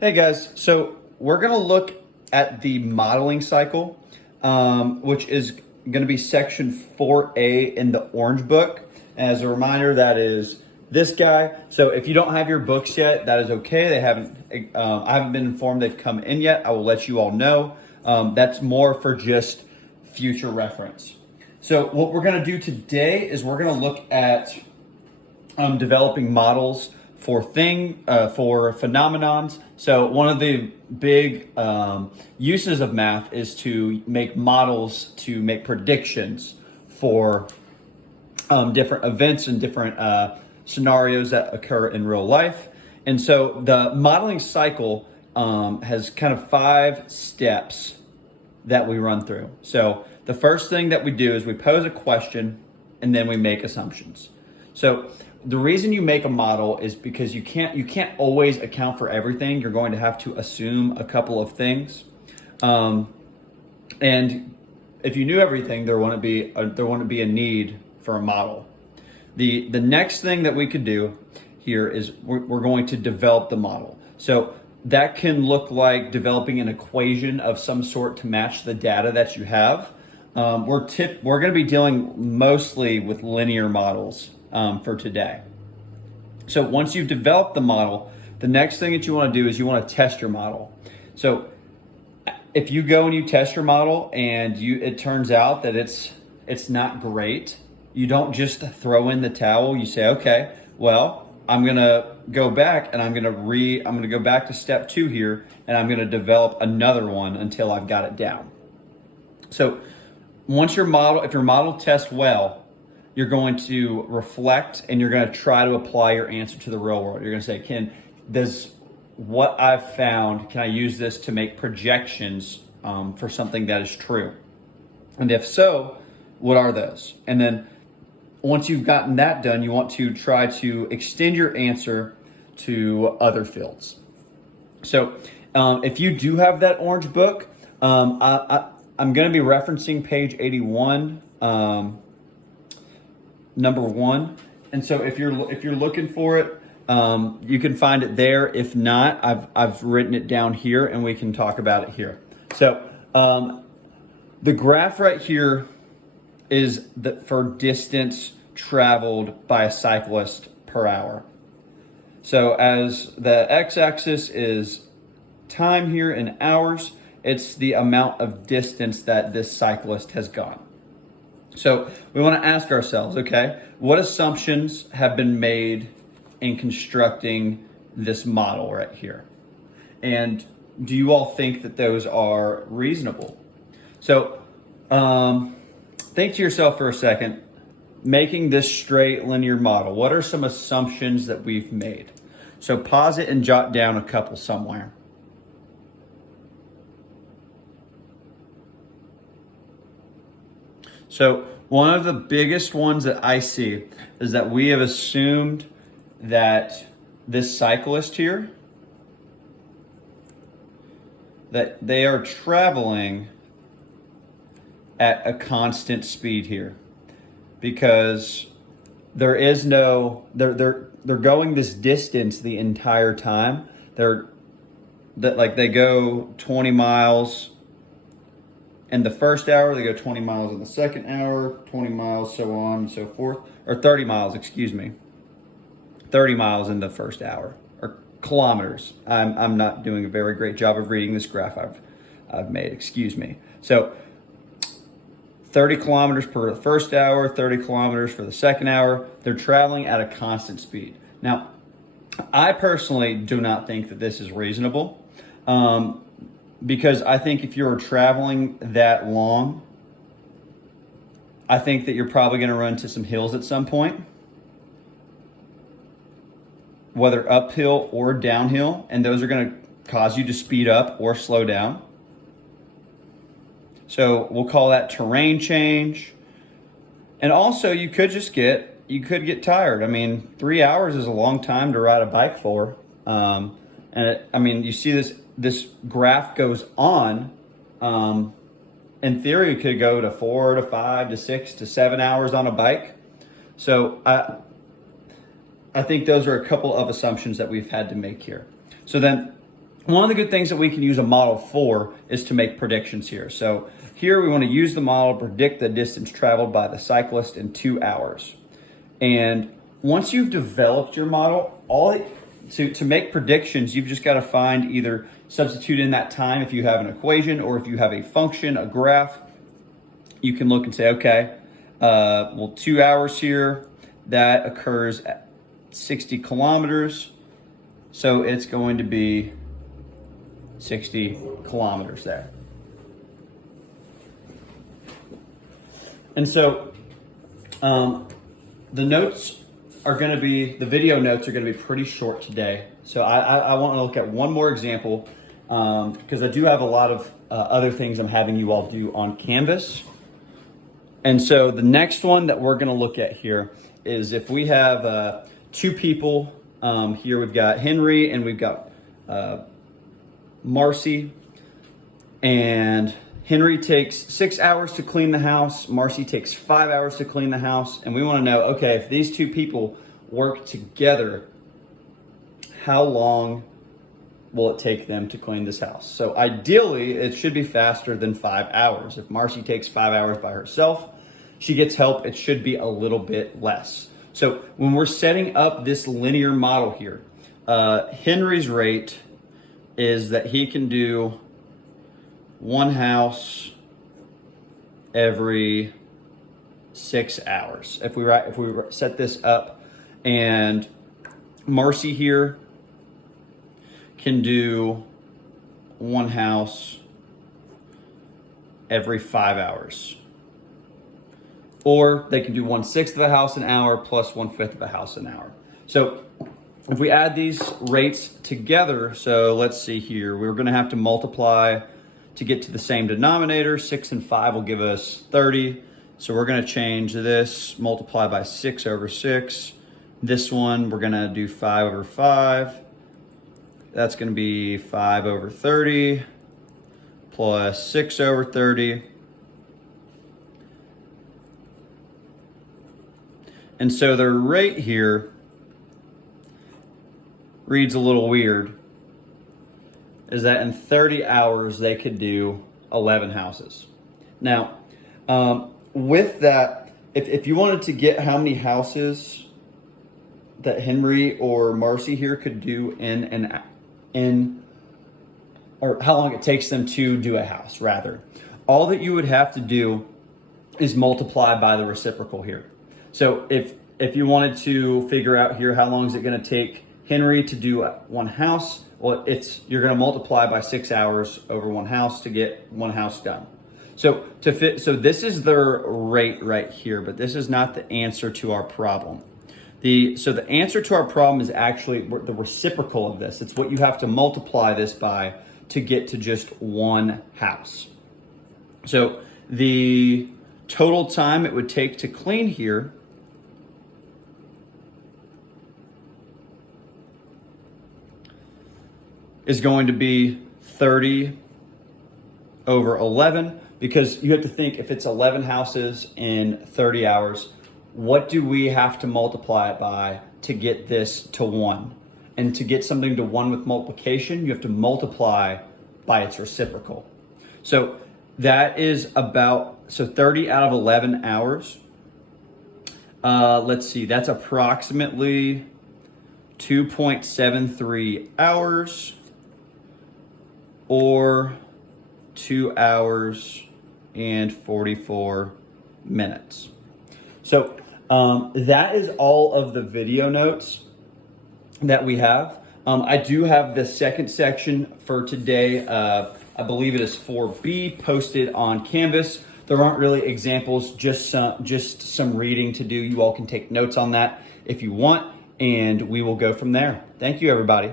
Hey guys, so we're gonna look at the modeling cycle, which is gonna be section 4A in the Orange Book. As a reminder, that is this guy. So if you don't have your books yet, that is okay. They haven't, I haven't been informed they've come in yet. I will let you all know. That's more for just future reference. So what we're gonna do today is we're gonna look at developing models for for phenomenons. So one of the big uses of math is to make models to make predictions for different events and different scenarios that occur in real life. And so the modeling cycle has kind of 5 steps that we run through. So the first thing that we do is we pose a question and then we make assumptions. So the reason you make a model is because you can't always account for everything. You're going to have to assume a couple of things, and if you knew everything, there wouldn't be a need for a model. The next thing that we could do here is we're going to develop the model. So that can look like developing an equation of some sort to match the data that you have. We're going to be dealing mostly with linear models for today. So once you've developed the model, the next thing that you want to do is you want to test your model. So if you go and you test your model and it turns out that it's not great, you don't just throw in the towel. You say, okay, well, I'm gonna go back and I'm gonna go back to step 2 here, and I'm gonna develop another one until I've got it down. So if your model tests well, you're going to reflect and you're going to try to apply your answer to the real world. You're going to say, does what I've found, can I use this to make projections for something that is true? And if so, what are those? And then once you've gotten that done, you want to try to extend your answer to other fields. So if you do have that Orange Book, I'm going to be referencing page 81. Number 1. And so if you're looking for it, you can find it there. If not, I've written it down here and we can talk about it here. So the graph right here is for distance traveled by a cyclist per hour. So as the x-axis is time here in hours, it's the amount of distance that this cyclist has gone. So we want to ask ourselves, okay, what assumptions have been made in constructing this model right here? And do you all think that those are reasonable? So think to yourself for a second, making this straight linear model, what are some assumptions that we've made? So pause it and jot down a couple somewhere. So one of the biggest ones that I see is that we have assumed that this cyclist here, that they are traveling at a constant speed here, because there is no, they're going this distance the entire time. They go 20 miles in the first hour, they go 20 miles in the second hour, 20 miles, so on and so forth, or 30 miles, excuse me. 30 miles in the first hour, or kilometers. I'm not doing a very great job of reading this graph I've made, excuse me. So 30 kilometers per first hour, 30 kilometers for the second hour. They're traveling at a constant speed. Now, I personally do not think that this is reasonable. Because I think if you're traveling that long, I think that you're probably going to run into some hills at some point, whether uphill or downhill, and those are going to cause you to speed up or slow down. So we'll call that terrain change. And also you could get tired. I mean, 3 hours is a long time to ride a bike for. You see this graph goes on. In theory, it could go to 4 to 5 to 6 to 7 hours on a bike. So I think those are a couple of assumptions that we've had to make here. So then one of the good things that we can use a model for is to make predictions here. So here we want to use the model to predict the distance traveled by the cyclist in 2 hours. And once you've developed your model, to make predictions, you've just got to find either substitute in that time if you have an equation, or if you have a function, a graph, you can look and say, okay, well, 2 hours here, that occurs at 60 kilometers. So it's going to be 60 kilometers there. And so the notes are going to be, the video notes are going to be pretty short today. So I want to look at one more example because I do have a lot of other things I'm having you all do on Canvas. And so the next one that we're going to look at here is if we have two people here, we've got Henry and we've got Marcy, and Henry takes 6 hours to clean the house. Marcy takes 5 hours to clean the house. And we want to know, okay, if these two people work together, how long will it take them to clean this house? So ideally, it should be faster than 5 hours. If Marcy takes 5 hours by herself, she gets help, it should be a little bit less. So when we're setting up this linear model here, Henry's rate is that he can do one house every 6 hours. If we set this up, and Marcy here can do one house every 5 hours. Or they can do 1/6 of a house an hour plus 1/5 of a house an hour. So if we add these rates together, so let's see here, we're gonna have to multiply to get to the same denominator. 6 and 5 will give us 30. So we're gonna change this, multiply by 6 over 6. This one, we're gonna do 5 over 5. That's gonna be 5 over 30 plus 6 over 30. And so the rate here reads a little weird, is that in 30 hours, they could do 11 houses. Now, with that, if you wanted to get how many houses that Henry or Marcy here could do or how long it takes them to do a house, rather, all that you would have to do is multiply by the reciprocal here. So if you wanted to figure out here how long is it going to take Henry to do one house, well, you're going to multiply by 6 hours over one house to get one house done. So so this is their rate right here, but this is not the answer to our problem. So the answer to our problem is actually the reciprocal of this. It's what you have to multiply this by to get to just one house. So the total time it would take to clean here is going to be 30 over 11, because you have to think, if it's 11 houses in 30 hours, what do we have to multiply it by to get this to 1? And to get something to 1 with multiplication, you have to multiply by its reciprocal. So that is so 30 out of 11 hours. Let's see, that's approximately 2.73 hours, or 2 hours and 44 minutes. So that is all of the video notes that we have. I do have the second section for today. I believe it is 4B, posted on Canvas. There aren't really examples, just some reading to do. You all can take notes on that if you want, and we will go from there. Thank you, everybody.